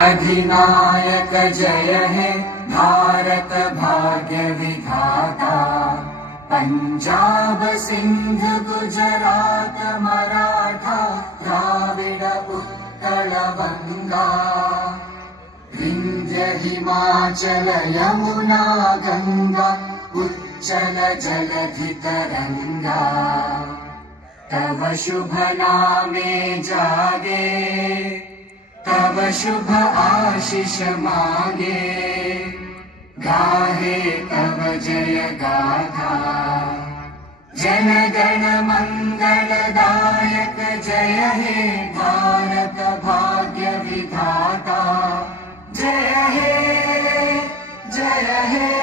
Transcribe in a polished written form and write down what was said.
अधिनायक जय हे भारत भाग्य विधाता। पंजाब सिंध गुजरात मराठा द्राविड उत्कल बंगा। विंध्य हिमाचल यमुना गंगा उच्चल जलधि तरंगा। तव शुभ नामे जागे तव शुभ आशीष मागे। गाहे तव जय गाथा जन गण मंगलदायक जय हे भारत भाग्य विधाता। जय हे जय हे